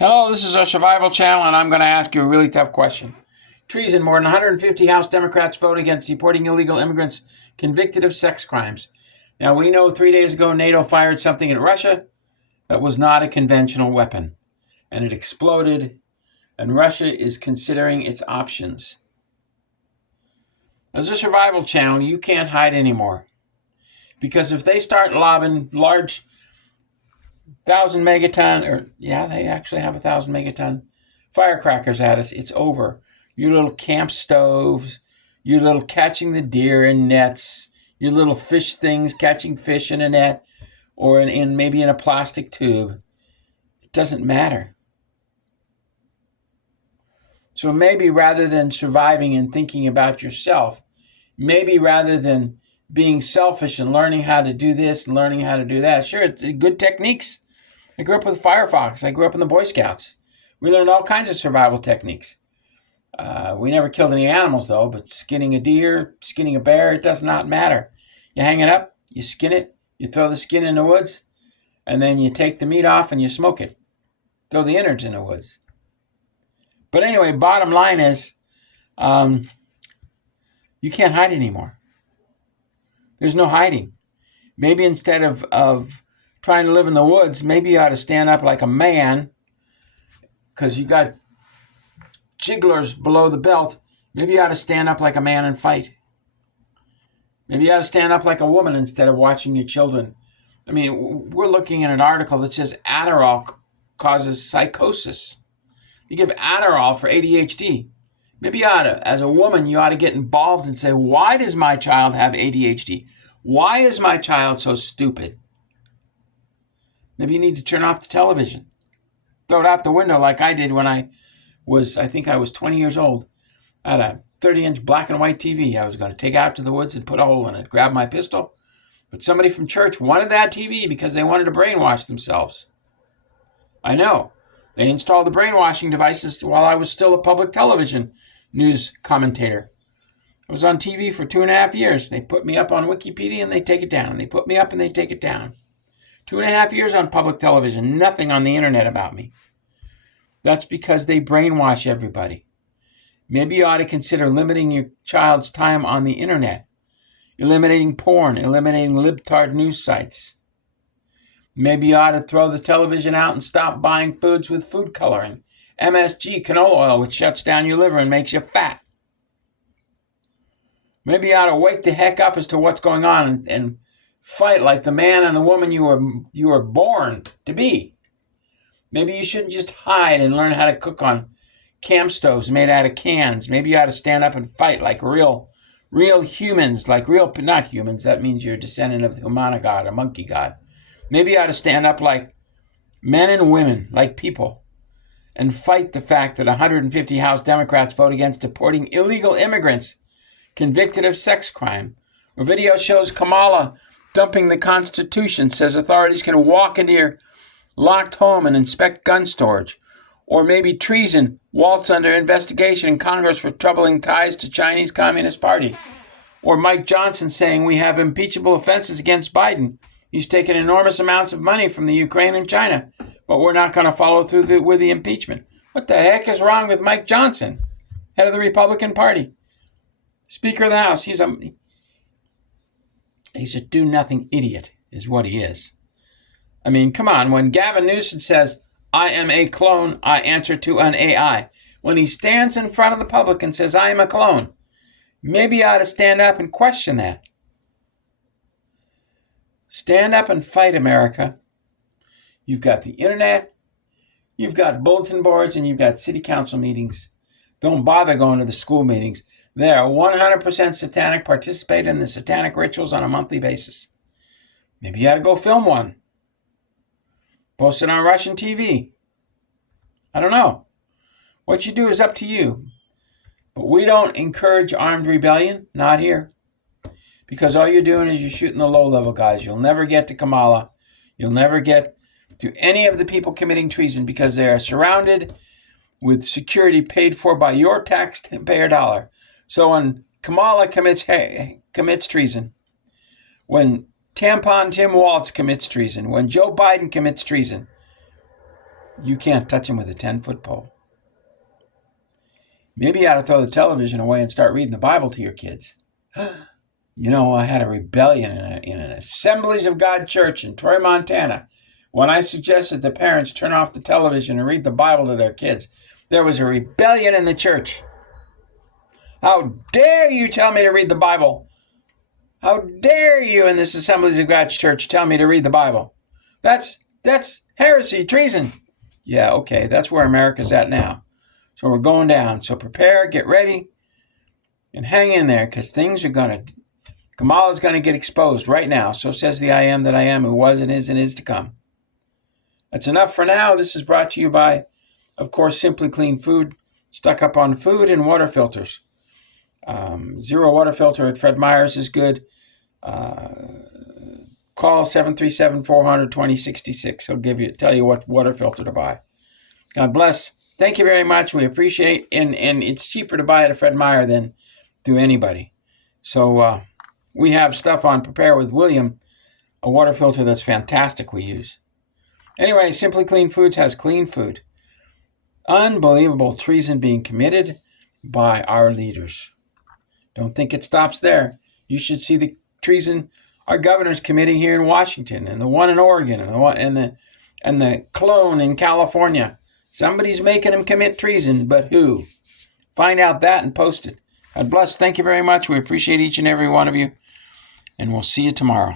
Hello, this is our survival channel, and I'm going to ask you a really tough question. Treason. More than 150 House Democrats vote against deporting illegal immigrants convicted of sex crimes. Now, we know 3 days ago NATO fired something at Russia that was not a conventional weapon, and it exploded, and Russia is considering its options. As a survival channel, you can't hide anymore, because if they start lobbing large 1,000 megaton, they actually have 1,000 megaton firecrackers at us, it's over. Your little camp stoves, your little catching the deer in nets, your little fish things catching fish in a net or maybe in a plastic tube. It doesn't matter. So maybe rather than surviving and thinking about yourself, maybe rather than being selfish and learning how to do this and learning how to do that, sure, it's good techniques. I grew up with Firefox. I grew up in the Boy Scouts. We learned all kinds of survival techniques. We never killed any animals, though, but skinning a deer, skinning a bear, it does not matter. You hang it up, you skin it, you throw the skin in the woods, and then you take the meat off and you smoke it. Throw the innards in the woods. But anyway, bottom line is, you can't hide anymore. There's no hiding. Maybe instead of trying to live in the woods, maybe you ought to stand up like a man, because you got jigglers below the belt. Maybe you ought to stand up like a man and fight. Maybe you ought to stand up like a woman instead of watching your children. I mean, we're looking at an article that says Adderall causes psychosis. You give Adderall for ADHD. Maybe you ought to, as a woman, you ought to get involved and say, why does my child have ADHD? Why is my child so stupid? Maybe you need to turn off the television. Throw it out the window like I did when I think I was 20 years old. I had a 30-inch black and white TV I was going to take out to the woods and put a hole in it, grab my pistol. But somebody from church wanted that TV because they wanted to brainwash themselves. I know. They installed the brainwashing devices while I was still a public television news commentator. I was on TV for 2.5 years. They put me up on Wikipedia and they take it down. And they put me up and they take it down. 2.5 years on public television, nothing on the internet about me. That's because they brainwash everybody. Maybe you ought to consider limiting your child's time on the internet, eliminating porn, eliminating libtard news sites. Maybe you ought to throw the television out and stop buying foods with food coloring, MSG, canola oil, which shuts down your liver and makes you fat. Maybe you ought to wake the heck up as to what's going on and fight like the man and the woman you were born to be. Maybe you shouldn't just hide and learn how to cook on camp stoves made out of cans. Maybe you ought to stand up and fight like real humans, not humans. That means you're a descendant of the humana god, a monkey god. Maybe you ought to stand up like men and women, like people, and fight the fact that 150 House Democrats vote against deporting illegal immigrants convicted of sex crime. Or video shows Kamala dumping the Constitution, says authorities can walk into your locked home and inspect gun storage. Or maybe treason, Walt's under investigation in Congress for troubling ties to Chinese Communist Party. Or Mike Johnson saying we have impeachable offenses against Biden. He's taken enormous amounts of money from the Ukraine and China, but we're not going to follow through with the impeachment. What the heck is wrong with Mike Johnson, head of the Republican Party? Speaker of the House, he's a do-nothing idiot is what he is. I mean, come on. When Gavin Newsom says, I am a clone, I answer to an AI. When he stands in front of the public and says, I am a clone, maybe you ought to stand up and question that. Stand up and fight, America. You've got the internet, you've got bulletin boards, and you've got city council meetings. Don't bother going to the school meetings. They are 100% satanic, participate in the satanic rituals on a monthly basis. Maybe you ought to go film one. Post it on Russian TV. I don't know. What you do is up to you. But we don't encourage armed rebellion, not here. Because all you're doing is you're shooting the low-level guys. You'll never get to Kamala. You'll never get to any of the people committing treason because they are surrounded with security paid for by your taxpayer dollar. So when Kamala commits treason, when Tampon Tim Walz commits treason, when Joe Biden commits treason, You can't touch them with a 10-foot pole. Maybe you ought to throw the television away and start reading the Bible to your kids. You know, I had a rebellion in an Assemblies of God church in Troy, Montana, when I suggested the parents turn off the television and read the Bible to their kids. There was a rebellion in the church. How dare you tell me to read the Bible? How dare you in this Assemblies of God church tell me to read the Bible? That's heresy, treason. Yeah, okay, that's where America's at now. So we're going down. So prepare, get ready, and hang in there, because Kamala's going to get exposed right now. So says the I am that I am, who was and is to come. That's enough for now. This is brought to you by, of course, Simply Clean Food, stuck up on food and water filters. Zero water filter at Fred Meyer's is good. Call 737-400-2066. He'll tell you what water filter to buy. God bless. Thank you very much. We appreciate, and it's cheaper to buy at a Fred Meyer than through anybody. So we have stuff on Prepare with William, a water filter that's fantastic we use. Anyway, Simply Clean Foods has clean food. Unbelievable treason being committed by our leaders. Don't think it stops there. You should see the treason our governor's committing here in Washington, and the one in Oregon, and the clone in California. Somebody's making them commit treason, but who? Find out that and post it. God bless. Thank you very much. We appreciate each and every one of you, and we'll see you tomorrow.